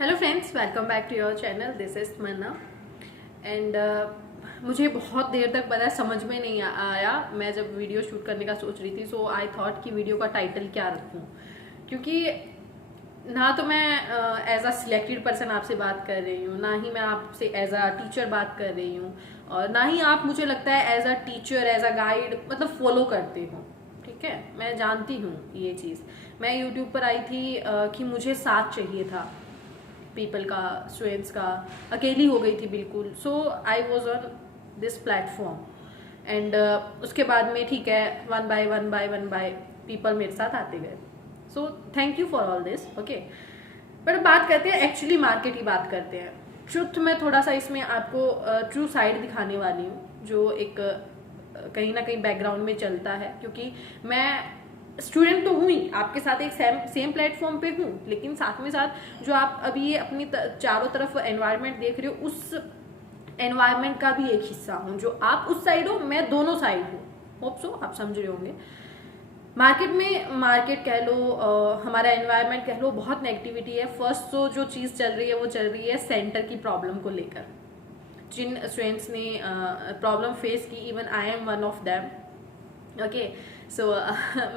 Hello friends, welcome back to your channel. This is Manna and मुझे बहुत देर तक पता है समझ में नहीं आया। मैं जब वीडियो शूट करने का सोच रही थी, सो आई थॉट कि वीडियो का टाइटल क्या रखूं, क्योंकि ना तो मैं एज अ सिलेक्टेड पर्सन आपसे बात कर रही हूँ, ना ही मैं आपसे एज अ टीचर बात कर रही हूँ, और ना ही आप मुझे लगता है as a teacher as a guide मतलब फॉलो करते हो। ठीक है, मैं जानती हूँ ये चीज़। मैं यूट्यूब पर आई थी कि मुझे साथ चाहिए था पीपल का, स्टूडेंट्स का। अकेली हो गई थी बिल्कुल। So I was on this platform and उसके बाद में ठीक है, वन बाय पीपल मेरे साथ आते गए। So thank you for all this. Okay, but बात करते हैं एक्चुअली मार्केट की बात करते हैं। ट्रुथ में थोड़ा सा इसमें आपको ट्रू साइड दिखाने वाली हूँ, जो एक कहीं ना कहीं बैकग्राउंड में चलता है, क्योंकि मैं स्टूडेंट तो हूँ ही, आपके साथ एक सेम प्लेटफॉर्म पे हूँ, लेकिन साथ में साथ जो आप अभी ये अपनी चारों तरफ एनवायरनमेंट देख रहे हो, उस एनवायरनमेंट का भी एक हिस्सा हूँ। जो आप उस साइड हो, मैं दोनों साइड हूँ। होप सो आप समझ रहे होंगे। मार्केट कह लो, हमारा एनवायरनमेंट कह लो, बहुत नेगेटिविटी है। फर्स्ट तो जो चीज़ चल रही है वो चल रही है सेंटर की प्रॉब्लम को लेकर। जिन स्टूडेंट्स ने प्रॉब्लम फेस की, even I am one of them. Okay, so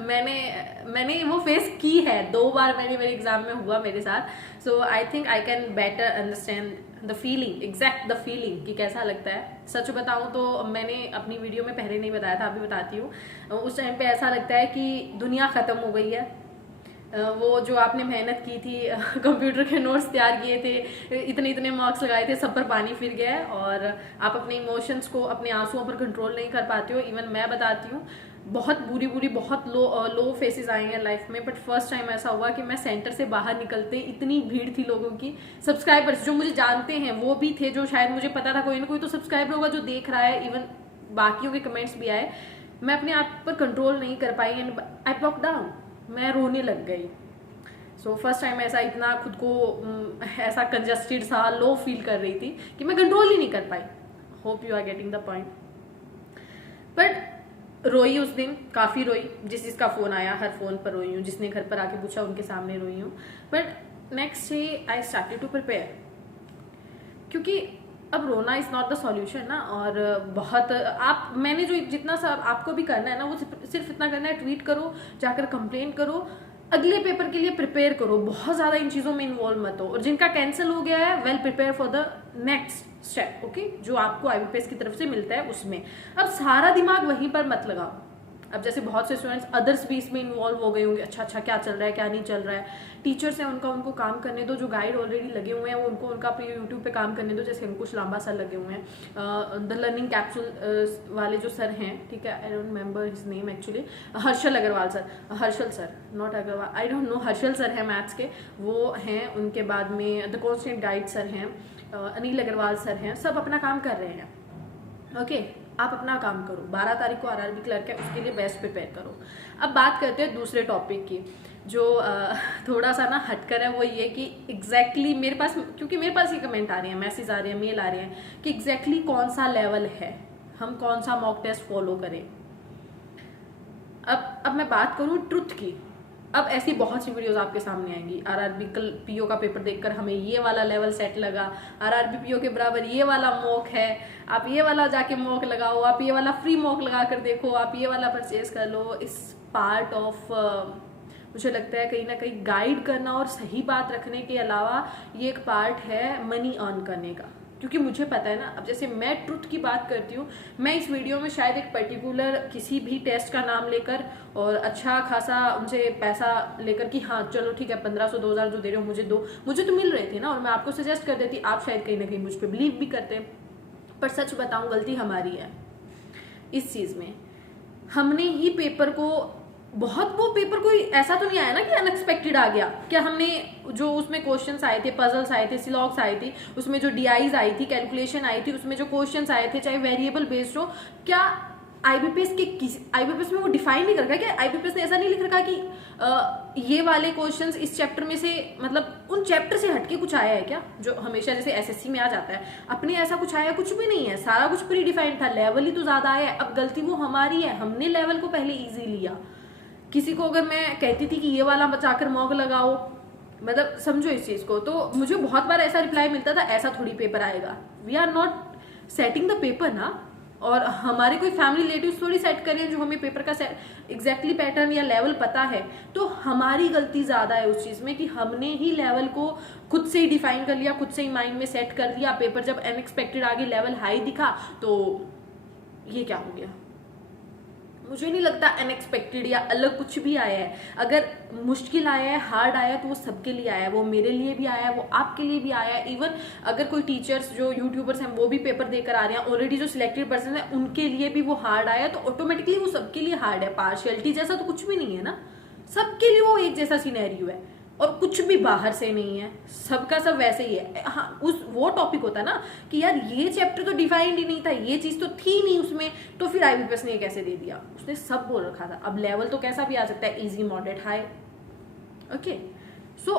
मैंने वो फेस की है 2 बार। मेरे एग्जाम में हुआ मेरे साथ। So I think I can better understand the feeling, exact the feeling कि कैसा लगता है। सच बताऊं तो मैंने अपनी वीडियो में पहले नहीं बताया था, अभी बताती हूँ। उस टाइम पे ऐसा लगता है कि दुनिया ख़त्म हो गई है। वो जो आपने मेहनत की थी, कंप्यूटर के नोट्स तैयार किए थे, इतने इतने मार्क्स लगाए थे, सब पर पानी फिर गया है, और आप अपने इमोशंस को, अपने आंसुओं पर कंट्रोल नहीं कर पाते हो। इवन मैं बताती हूँ, बहुत बुरी बहुत लो फेसेस आए हैं लाइफ में। बट फर्स्ट टाइम ऐसा हुआ कि मैं सेंटर से बाहर निकलते, इतनी भीड़ थी लोगों की, सब्सक्राइबर्स जो मुझे जानते हैं वो भी थे, जो शायद मुझे पता था कोई ना कोई तो सब्सक्राइबर होगा जो देख रहा है। इवन बाकियों के कमेंट्स भी आए। मैं अपने आप पर कंट्रोल नहीं कर पाई एंड आई ब्रोक डाउन। मैं रोने लग गई। सो फर्स्ट टाइम ऐसा इतना खुद को ऐसा कंजस्टेड सा लो फील कर रही थी कि मैं कंट्रोल ही नहीं कर पाई। Hope you are getting the point. But रोई उस दिन, काफ़ी रोई। जिसका फ़ोन आया हर फ़ोन पर रोई हूँ, जिसने घर पर आके पूछा उनके सामने रोई हूँ। But next day I started to prepare, क्योंकि अब रोना इज़ नॉट द सॉल्यूशन ना। और बहुत आप, मैंने जो जितना सा आपको भी करना है ना, वो सिर्फ इतना करना है, ट्वीट करो, जाकर कंप्लेन करो, अगले पेपर के लिए प्रिपेयर करो। बहुत ज़्यादा इन चीज़ों में इन्वॉल्व मत हो। और जिनका कैंसिल हो गया है, well prepare for the next step. Okay, जो आपको आईबीपीएस की तरफ से मिलता है उसमें अब सारा दिमाग वहीं पर मत लगाओ। अब जैसे बहुत से स्टूडेंट्स अदर्स भी इसमें इन्वॉल्व हो गए होंगे, अच्छा क्या चल रहा है क्या नहीं चल रहा है। टीचर्स हैं, उनको काम करने दो। जो गाइड ऑलरेडी लगे हुए हैं वो उनका यूट्यूब पे काम करने दो। जैसे अंकुश लांबा सर लगे हुए हैं, द लर्निंग कैप्सूल वाले जो सर हैं, ठीक है, I don't remember his name actually, Harshal Agarwal sir, Harshal sir not Agarwal, I don't know, Harshal sir हैं मैथ्स के, वो हैं। उनके बाद में द कॉन्स्टेंट गाइड सर हैं, अनिल अग्रवाल सर हैं। सब अपना काम कर रहे हैं। ओके, आप अपना काम करो। 12 तारीख को आरआरबी क्लर्क है, उसके लिए बेस्ट प्रिपेयर करो। अब बात करते हैं दूसरे टॉपिक की, जो थोड़ा सा ना हटकर है। वो ये कि एग्जैक्टली मेरे पास, क्योंकि मेरे पास ये कमेंट आ रहे हैं, मैसेज आ रहे हैं, मेल आ रहे हैं कि एग्जैक्टली कौन सा लेवल है, हम कौन सा मॉक टेस्ट फॉलो करें। अब मैं बात करूँ ट्रुथ की। अब ऐसी बहुत सी वीडियोस आपके सामने आएंगी। आरआरबी पीओ का पेपर देखकर हमें ये वाला लेवल सेट लगा, आरआरबी पीओ के बराबर ये वाला मॉक है, आप ये वाला जाके मॉक लगाओ, आप ये वाला फ्री मॉक लगा कर देखो, आप ये वाला परचेज कर लो। इस पार्ट ऑफ मुझे लगता है कहीं ना कहीं गाइड करना और सही बात रखने के अलावा ये एक पार्ट है मनी अर्न करने का। क्योंकि मुझे पता है ना, अब जैसे मैं ट्रुथ की बात करती हूँ, मैं इस वीडियो में शायद एक पर्टिकुलर किसी भी टेस्ट का नाम लेकर और अच्छा खासा उनसे पैसा लेकर कि हाँ चलो ठीक है 1500 2000 जो दे रहे हो मुझे दो, मुझे तो मिल रहे थे ना, और मैं आपको सजेस्ट कर देती, आप शायद कहीं ना कहीं मुझ पर बिलीव भी करते। पर सच बताऊँ, गलती हमारी है इस चीज़ में। हमने ही पेपर को बहुत, वो पेपर कोई ऐसा तो नहीं आया ना कि अनएक्सपेक्टेड आ गया। क्या हमने जो उसमें क्वेश्चंस आए थे, पजल्स आए थे, सिलॉग्स आई थी, उसमें जो डीआईज आई थी, कैलकुलेशन आई थी, उसमें जो क्वेश्चंस आए थे, चाहे वेरिएबल बेस्ड हो, क्या आईबीपीएस में वो डिफाइन नहीं कर रखा? क्या आईबीपीएस ने ऐसा नहीं लिख रखा कि ये वाले क्वेश्चंस इस चैप्टर में से, मतलब उन चैप्टर से हटके कुछ आया है क्या, जो हमेशा जैसे एसएससी में आ जाता है? अपने ऐसा कुछ आया? कुछ भी नहीं है, सारा कुछ प्री डिफाइंड था। लेवल ही तो ज्यादा आया है। अब गलती वो हमारी है, हमने लेवल को पहले ईजी लिया। किसी को अगर मैं कहती थी कि ये वाला बचाकर मॉक लगाओ, मतलब समझो इस चीज को। तो मुझे बहुत बार ऐसा रिप्लाई मिलता था, ऐसा थोड़ी पेपर आएगा। We are not setting the paper ना, और हमारे कोई फैमिली रिलेटिव्स थोड़ी सेट करें जो हमें पेपर का एग्जैक्टली पैटर्न या लेवल पता है। तो हमारी गलती ज्यादा है उस चीज में कि हमने ही लेवल को खुद से ही डिफाइन कर लिया, खुद से ही माइंड में सेट कर दिया। पेपर जब अनएक्सपेक्टेड आगे लेवल हाई दिखा तो ये क्या हो गया। मुझे नहीं लगता अनएक्सपेक्टेड या अलग कुछ भी आया है। अगर मुश्किल आया है, हार्ड आया है, तो वो सबके लिए आया है। वो मेरे लिए भी आया है, वो आपके लिए भी आया है। इवन अगर कोई टीचर्स जो यूट्यूबर्स हैं वो भी पेपर देकर आ रहे हैं, ऑलरेडी जो सिलेक्टेड पर्सन है उनके लिए भी वो हार्ड आया है, तो ऑटोमेटिकली वो सबके लिए हार्ड है। पार्शियलिटी जैसा तो कुछ भी नहीं है ना, सबके लिए वो एक जैसा सिनेरियो है, और कुछ भी बाहर से नहीं है, सबका सब वैसे ही है। हाँ, उस वो टॉपिक होता ना कि यार ये चैप्टर तो डिफाइंड ही नहीं था, ये चीज तो थी नहीं उसमें, तो फिर आईबीपीएस ने कैसे दे दिया। उसने सब बोल रखा था। अब लेवल तो कैसा भी आ सकता है, इजी, मॉडरेट, हाई। ओके, सो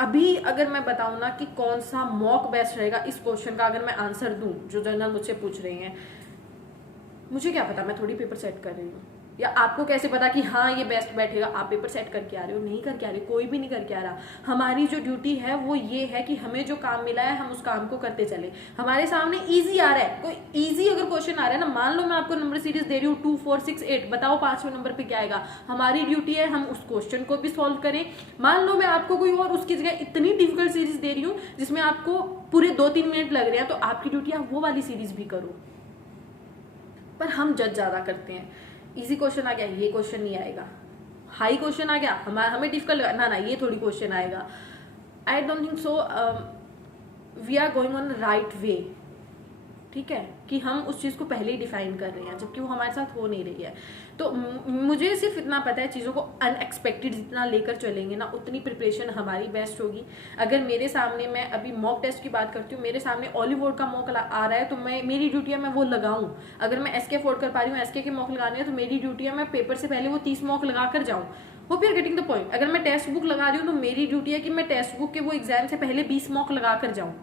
अभी अगर मैं बताऊं ना कि कौन सा मॉक बेस्ट रहेगा, इस क्वेश्चन का अगर मैं आंसर दूं जो जनरल मुझसे पूछ रहे हैं, मुझे क्या पता, मैं थोड़ी पेपर सेट कर रही हूँ। या आपको कैसे पता कि हाँ ये बेस्ट बैठेगा। आप पेपर सेट करके आ रहे हो, नहीं करके आ रहे, कोई भी नहीं करके आ रहा। हमारी जो ड्यूटी है वो ये है कि हमें जो काम मिला है हम उस काम को करते चले। हमारे सामने इजी आ रहा है, कोई इजी अगर क्वेश्चन आ रहा है ना, मान लो मैं आपको नंबर सीरीज दे रही हूँ 2 4 6 8, बताओ 5वें नंबर पे क्या आएगा। हमारी ड्यूटी है हम उस क्वेश्चन को भी सॉल्व करें। मान लो मैं आपको कोई और उसकी जगह इतनी डिफिकल्ट सीरीज दे रही हूँ जिसमें आपको पूरे 2-3 मिनट लग रहे हैं, तो आपकी ड्यूटी आप वो वाली सीरीज भी करो। पर हम जज ज्यादा करते हैं, इजी क्वेश्चन आ गया ये क्वेश्चन नहीं आएगा, हाई क्वेश्चन आ गया हमें डिफिकल्ट लगा, ना ये थोड़ी क्वेश्चन आएगा। I don't think so we are going on right way. ठीक है, कि हम उस चीज को पहले ही डिफाइन कर रहे हैं जबकि वो हमारे साथ हो नहीं रही है। तो मुझे सिर्फ इतना पता है, चीजों को अनएक्सपेक्टेड जितना लेकर चलेंगे ना उतनी प्रिपरेशन हमारी बेस्ट होगी। अगर मेरे सामने, मैं अभी मॉक टेस्ट की बात करती हूँ, मेरे सामने ऑलीवुड का मॉक आ रहा है तो मेरी ड्यूटी है मैं वो लगाऊं। अगर मैं एसके अफोर्ड कर पा रही हूँ, एसके के मॉक लगाने हैं, तो मेरी ड्यूटी है मैं पेपर से पहले वो 30 मॉक लगा कर जाऊँ। Hope you are getting the point. अगर मैं टेक्स्ट बुक लगा रही हूँ तो मेरी ड्यूटी है कि मैं टेक्स्ट बुक के वो एग्जाम से पहले 20 मॉक लगा कर जाऊँ।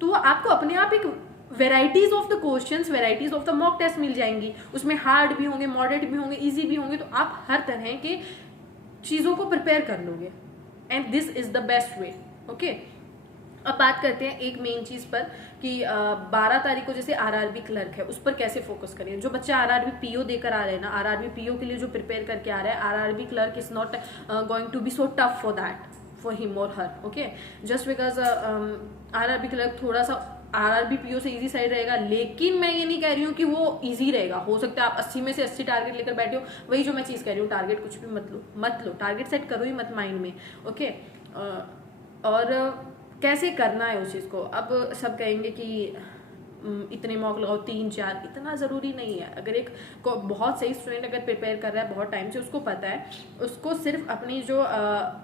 तो आपको अपने आप एक varieties of the questions, varieties of the mock test मिल जाएंगी। उसमें हार्ड भी होंगे, मॉडरेट भी होंगे, इजी भी होंगे। तो आप हर तरह के चीजों को प्रिपेयर कर लोगे, and this is the best way. Okay, अब बात करते हैं एक मेन चीज पर कि 12 तारीख को जैसे आरआरबी क्लर्क है, उस पर कैसे फोकस करें। जो बच्चा आरआरबी पीओ देकर आ रहे हैं ना, आरआरबी पीओ के लिए जो प्रिपेयर करके आ रहा है, RRB clerk is not going to be so tough for that, for him और her. Okay, just because RRB clerk थोड़ा सा आरआरबी पीओ से इजी साइड रहेगा, लेकिन मैं ये नहीं कह रही हूँ कि वो इजी रहेगा। हो सकता है आप 80 में से 80 टारगेट लेकर बैठे हो। वही जो मैं चीज कह रही हूँ, टारगेट कुछ भी मत लो, टारगेट सेट करो ही मत माइंड में। ओके, और कैसे करना है उस चीज को। अब सब कहेंगे कि इतने मॉक लगाओ, 3-4, इतना ज़रूरी नहीं है। अगर एक बहुत सही स्टूडेंट अगर प्रिपेयर कर रहा है बहुत टाइम से, उसको पता है, उसको सिर्फ अपनी जो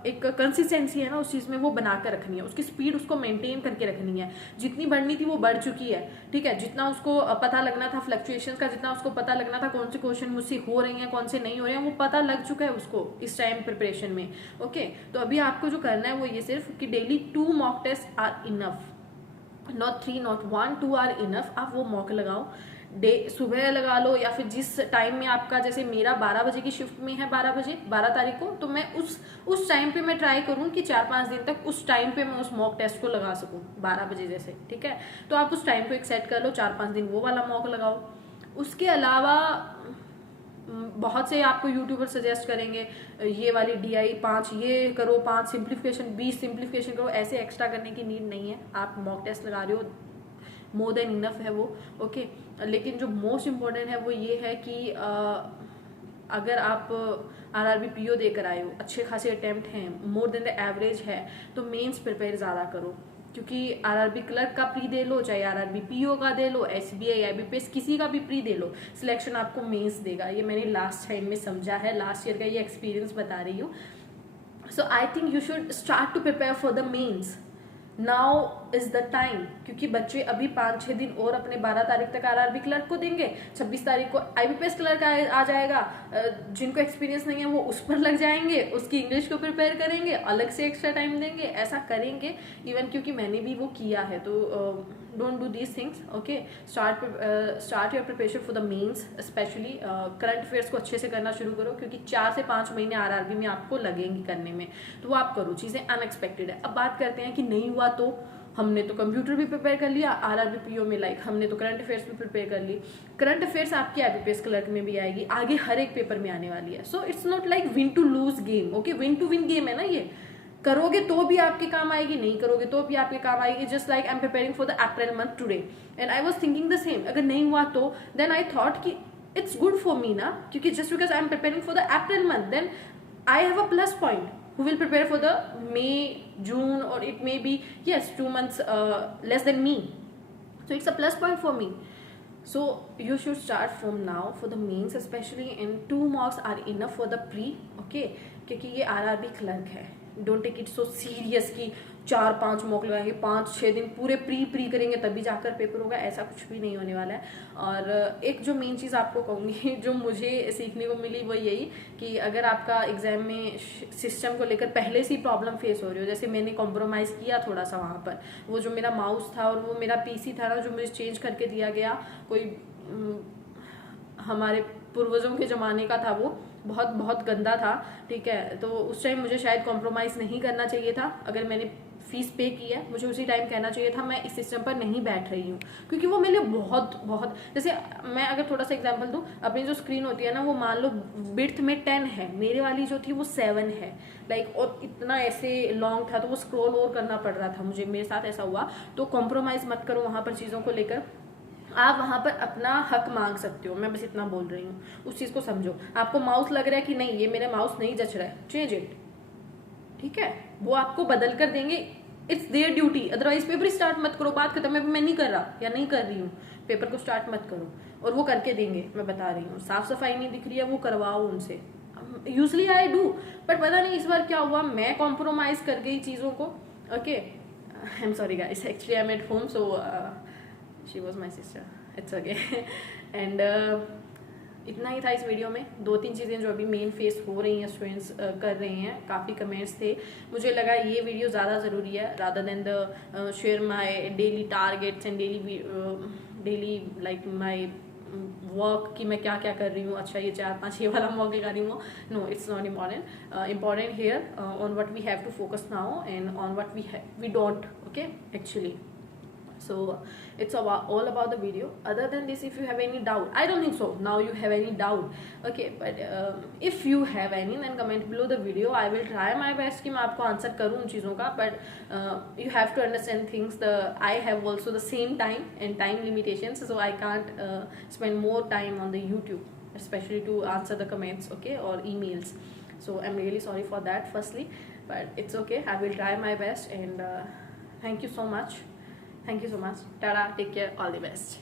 एक कंसिस्टेंसी है ना उस चीज़ में वो बना कर रखनी है, उसकी स्पीड उसको मेंटेन करके रखनी है। जितनी बढ़नी थी वो बढ़ चुकी है, ठीक है। जितना उसको पता लगना था फ्लक्चुएशंस का, जितना उसको पता लगना था कौन से क्वेश्चन मुझसे हो रहे हैं कौन से नहीं हो रहे हैं, वो पता लग चुका है उसको इस टाइम प्रिपरेशन में। ओके, तो अभी आपको जो करना है वो ये सिर्फ कि daily 2 mock test are enough, not 3 not 1, 2 are enough. आप वो मॉक लगाओ, डे सुबह लगा लो, या फिर जिस टाइम में आपका, जैसे मेरा 12 बजे की शिफ्ट में है 12 बजे 12 तारीख को, तो मैं उस टाइम पे मैं ट्राई करूँ कि 4-5 दिन तक उस टाइम पे मैं उस मॉक टेस्ट को लगा सकूँ 12 बजे जैसे, ठीक है। तो आप उस टाइम को एक सेट कर लो, 4-5 दिन वो वाला मॉक लगाओ। उसके अलावा बहुत से आपको यूट्यूबर सजेस्ट करेंगे ये वाली DI 5 ये करो, 5 सिंप्लीफिकेशन, 20 सिंप्लीफिकेशन करो। ऐसे एक्स्ट्रा करने की नीड नहीं है, आप मॉक टेस्ट लगा रहे हो, मोर देन इनफ है वो। ओके, लेकिन जो मोस्ट इम्पोर्टेंट है वो ये है कि अगर आप आरआरबी पीओ देकर आए हो, अच्छे खासे अटेम्प्ट हैं, मोर देन द एवरेज है, तो मेंस प्रिपेयर ज़्यादा करो। क्योंकि आरआरबी क्लर्क का प्री दे लो, चाहे आरआरबी पीओ का दे लो, SBI IBPS किसी का भी प्री दे लो, सिलेक्शन आपको मेंस देगा। ये मैंने लास्ट टाइम में समझा है, लास्ट ईयर का ये एक्सपीरियंस बता रही हूँ। So I think you should start to prepare for the mains now. Is the time, क्योंकि बच्चे अभी 5-6 दिन और अपने 12 तारीख तक आरआरबी क्लर्क को देंगे, 26 तारीख को आईबीपीएस क्लर्क आ जाएगा, जिनको एक्सपीरियंस नहीं है वो उस पर लग जाएंगे, उसकी इंग्लिश को प्रिपेयर करेंगे, अलग से एक्स्ट्रा टाइम देंगे, ऐसा करेंगे इवन, क्योंकि मैंने भी वो किया है। तो don't do these things, okay. Start your preparation for the mains, specially current affairs को अच्छे से करना शुरू करो, क्योंकि 4 से 5 महीने आरआरबी में आपको लगेंगे करने में, तो वो आप करो, चीज़ें अनएक्सपेक्टेड है। अब बात करते हैं कि नहीं हुआ तो हमने तो कंप्यूटर भी प्रिपेयर कर लिया, आरआरबी पीओ में लाइक हमने तो करंट अफेयर्स भी प्रिपेयर कर ली, करंट अफेयर्स आपकी आईबीपीएस क्लर्क में भी आएगी, आगे हर एक पेपर में आने वाली है। So it's not like win to lose game, okay, win to win game है ना ये, करोगे तो भी आपके काम आएगी, नहीं करोगे तो भी आपके काम आएगी। Just like I am preparing for the April month today and I was thinking the same, अगर नहीं हुआ तो देन आई थॉट कि इट्स गुड फॉर मी ना, क्योंकि just because I am preparing for the April month then I have a plus point who will prepare for the May, June, or it may be, yes, 2 months less than me. So it's a plus point for me. So you should start from now for the mains especially, and 2 marks are enough for the pre, okay, क्योंकि ये RRB clerk है। Don't take it so serious कि 4-5 mock लगाएंगे, 5-6 दिन पूरे pre करेंगे तभी जाकर पेपर होगा, ऐसा कुछ भी नहीं होने वाला है। और एक जो मेन चीज़ आपको कहूँगी जो मुझे सीखने को मिली वो यही कि अगर आपका एग्जाम में सिस्टम को लेकर पहले से ही प्रॉब्लम फेस हो रही हो, जैसे मैंने कॉम्प्रोमाइज़ किया थोड़ा सा वहाँ पर, वो जो मेरा माउस था और वो मेरा पीसी था ना जो मुझे चेंज करके दिया गया, कोई हमारे पूर्वजों के ज़माने का था, वो बहुत बहुत गंदा था, ठीक है। तो उस टाइम मुझे शायद कॉम्प्रोमाइज़ नहीं करना चाहिए था, अगर मैंने फीस पे की है मुझे उसी टाइम कहना चाहिए था मैं इस सिस्टम पर नहीं बैठ रही हूँ, क्योंकि वो मेरे लिए बहुत बहुत, जैसे मैं अगर थोड़ा सा एग्जांपल दूँ, अपनी जो स्क्रीन होती है ना वो मान लो विड्थ में 10 है, मेरे वाली जो थी वो 7 है लाइक, और इतना ऐसे लॉन्ग था तो वो स्क्रॉल और करना पड़ रहा था मुझे, मेरे साथ ऐसा हुआ। तो कॉम्प्रोमाइज़ मत करो वहाँ पर चीज़ों को लेकर, आप वहाँ पर अपना हक मांग सकते हो, मैं बस इतना बोल रही हूँ, उस चीज़ को समझो। आपको माउस लग रहा है कि नहीं ये मेरा माउस नहीं जच रहा है, चेंज इट, ठीक है, वो आपको बदल कर देंगे, it's there duty. Otherwise paper start मत करो, बात खत्म है, मैं नहीं कर रहा या नहीं कर रही हूँ, पेपर को स्टार्ट मत करो, और वो करके देंगे, मैं बता रही हूँ। साफ सफाई नहीं दिख रही है वो करवाओ उनसे, यूजली आई डू, बट पता नहीं इस बार क्या हुआ, मैं कॉम्प्रोमाइज़ कर गई चीज़ों को, okay. I am sorry guys, actually I am at home, so she was my sister, it's okay. And इतना ही था इस वीडियो में, 2-3 चीज़ें जो अभी मेन फेस हो रही हैं स्टूडेंट्स कर रहे हैं। काफ़ी कमेंट्स थे, मुझे लगा ये वीडियो ज़्यादा ज़रूरी है rather than the share my daily targets and daily like my work कि मैं क्या क्या कर रही हूँ, अच्छा ये 4-5 ये वाला मॉक लगा रही हूँ, no it's not important. Important here on what we have to focus now and on what we don't, okay, actually. So it's all about the video. Other than this, if you have any doubt, I don't think so now you have any doubt, okay, but if you have any then comment below the video. I will try my best कि मैं आपको answer करूँ उन चीज़ों का, but you have to understand things, I have also the same time and time limitations, so I can't spend more time on the YouTube especially to answer the comments, okay, or emails. So I'm really sorry for that firstly, but it's okay, I will try my best, and thank you so much. Thank you so much. Tada, take care, all the best.